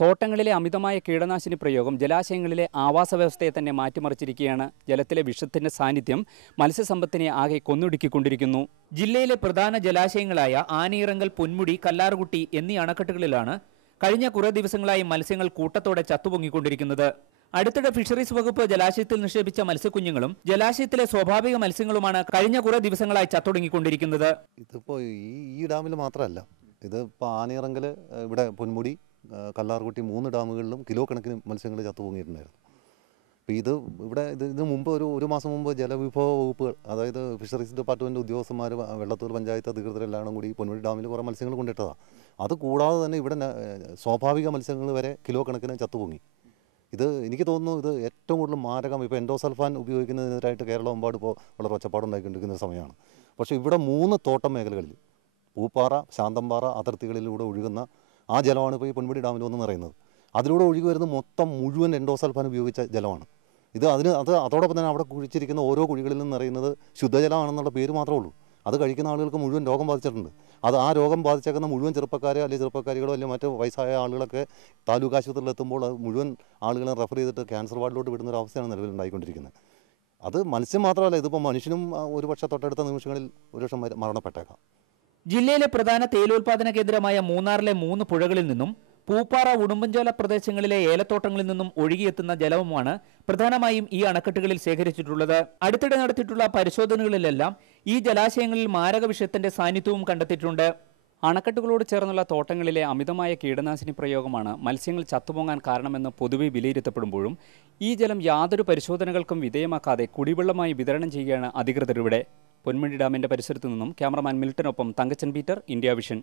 തോട്ടങ്ങളിലെ അമിതമായ കീടനാശിനി പ്രയോഗം ജലാശയങ്ങളിലെ ആവാസ വ്യവസ്ഥയെ തന്നെ മാറ്റിമറിച്ചിരിക്കുകയാണ്. ജലത്തിലെ വിഷത്തിന്റെ സാന്നിധ്യം മത്സ്യസമ്പത്തിനെ ആകെ കൊന്നൊടുക്കിക്കൊണ്ടിരിക്കുന്നു. ജില്ലയിലെ പ്രധാന ജലാശയങ്ങളായ ആനയിറങ്കൽ, പൊന്മുടി, കല്ലാർകുട്ടി എന്നീ അണക്കെട്ടുകളിലാണ് കഴിഞ്ഞ കുറേ ദിവസങ്ങളായി മത്സ്യങ്ങൾ കൂട്ടത്തോടെ ചത്തുപൊങ്ങിക്കൊണ്ടിരിക്കുന്നത്. അടുത്തിടെ ഫിഷറീസ് വകുപ്പ് ജലാശയത്തിൽ നിക്ഷേപിച്ച മത്സ്യക്കുഞ്ഞുങ്ങളും ജലാശയത്തിലെ സ്വാഭാവിക മത്സ്യങ്ങളുമാണ് കഴിഞ്ഞ കുറേ ദിവസങ്ങളായി ചത്തൊടുങ്ങിക്കൊണ്ടിരിക്കുന്നത്. ഇതിപ്പോൾ ഈ ഡാമിൽ മാത്രമല്ല, ഇതിപ്പോൾ ആനയിറങ്കൽ, ഇവിടെ പൊന്മുടി, കല്ലാർകുട്ടി 3 ഡാമുകളിലും കിലോ കണക്കിന് മത്സ്യങ്ങൾ ചത്തുപൊങ്ങിയിട്ടുണ്ടായിരുന്നു. അപ്പോൾ ഇതിന് മുമ്പ് ഒരു മാസം മുമ്പ് ജലവിഭവ വകുപ്പുകൾ, അതായത് ഫിഷറീസ് ഡിപ്പാർട്ട്മെൻറ്റ് ഉദ്യോഗസ്ഥന്മാർ, വെള്ളത്തൂർ പഞ്ചായത്ത് അധികൃതരെല്ലാം കൂടി പൊന്മുടി ഡാമിൽ കുറേ മത്സ്യങ്ങൾ കൊണ്ടിട്ടതാണ്. അത് കൂടാതെ തന്നെ ഇവിടെ സ്വാഭാവിക മത്സ്യങ്ങൾ വരെ കിലോ കണക്കിന് ചത്തുപൊങ്ങി. എനിക്ക് തോന്നുന്നു ഇത് ഏറ്റവും കൂടുതൽ മാരകം. ഇപ്പോൾ എൻഡോസൾഫാൻ ഉപയോഗിക്കുന്നതിനെതിരായിട്ട് കേരളമെമ്പാട് ഇപ്പോൾ വളരെ ഒച്ചപ്പാടുണ്ടായിക്കൊണ്ടിരിക്കുന്ന സമയമാണ്. പക്ഷേ ഇവിടെ 3 തോട്ടം മേഖലകളിൽ, പൂപ്പാറ, ശാന്തമ്പാറ അതിർത്തികളിലൂടെ ഒഴുകുന്ന ആ ജലമാണ് ഇപ്പോൾ ഈ പൊന്മുടി ഡാമിൽ വന്ന് നിറയുന്നത്. അതിലൂടെ ഒഴുകി വരുന്ന മൊത്തം മുഴുവൻ എൻഡോസൾഫാൻ ഉപയോഗിച്ച ജലമാണ്. അതോടൊപ്പം തന്നെ അവിടെ കുഴിച്ചിരിക്കുന്ന ഓരോ കുഴികളിൽ നിന്ന് നിറയുന്നത് ശുദ്ധജലമാണെന്നുള്ള പേര് മാത്രമേ ഉള്ളൂ. അത് കഴിക്കുന്ന ആളുകൾക്ക് മുഴുവൻ രോഗം ബാധിച്ചിട്ടുണ്ട്. ആ രോഗം ബാധിച്ചേക്കുന്ന മുഴുവൻ ചെറുപ്പക്കാരെ അല്ലെങ്കിൽ ചെറുപ്പക്കാരികളോ അല്ലെങ്കിൽ മറ്റ് വയസ്സായ ആളുകളൊക്കെ താലൂക്ക് ആശുപത്രിയിൽ എത്തുമ്പോൾ അത് മുഴുവൻ ആളുകളെ റെഫർ ചെയ്തിട്ട് ക്യാൻസർ വാർഡിലോട്ട് വിടുന്ന ഒരു അവസ്ഥയാണ് നിലവിലുണ്ടായിക്കൊണ്ടിരിക്കുന്നത്. അത് മത്സ്യം മാത്രമല്ല, ഇതിപ്പോൾ മനുഷ്യനും ഒരു പക്ഷേ തൊട്ടടുത്ത നിമിഷങ്ങളിൽ ഒരുപക്ഷെ മരണപ്പെട്ടേക്കാം. ജില്ലയിലെ പ്രധാന തേയിലോൽപാദന കേന്ദ്രമായ മൂന്നാറിലെ 3 പുഴകളിൽ നിന്നും പൂപ്പാറ, ഉടുമ്പൻചോല പ്രദേശങ്ങളിലെ ഏലത്തോട്ടങ്ങളിൽ നിന്നും ഒഴുകിയെത്തുന്ന ജലവുമാണ് പ്രധാനമായും ഈ അണക്കെട്ടുകളിൽ ശേഖരിച്ചിട്ടുള്ളത്. അടുത്തിടെ നടത്തിയിട്ടുള്ള പരിശോധനകളിലെല്ലാം ഈ ജലാശയങ്ങളിൽ മാരക വിഷത്തിന്റെ സാന്നിധ്യവും കണ്ടെത്തിയിട്ടുണ്ട്. അണക്കെട്ടുകളോട് ചേർന്നുള്ള തോട്ടങ്ങളിലെ അമിതമായ കീടനാശിനി പ്രയോഗമാണ് മത്സ്യങ്ങൾ ചത്തുപൊങ്ങാൻ കാരണമെന്ന് പൊതുവെ വിലയിരുത്തപ്പെടുമ്പോഴും ഈ ജലം യാതൊരു പരിശോധനകൾക്കും വിധേയമാക്കാതെ കുടിവെള്ളമായി വിതരണം ചെയ്യുകയാണ് അധികൃതർ ഇവിടെ. പൊന്മുടി ഡാമിന്റെ പരിസരത്തു നിന്നും ക്യാമറമാൻ മിൽട്ടനൊപ്പം തങ്കച്ചൻ പീറ്റർ, ഇന്ത്യ വിഷൻ.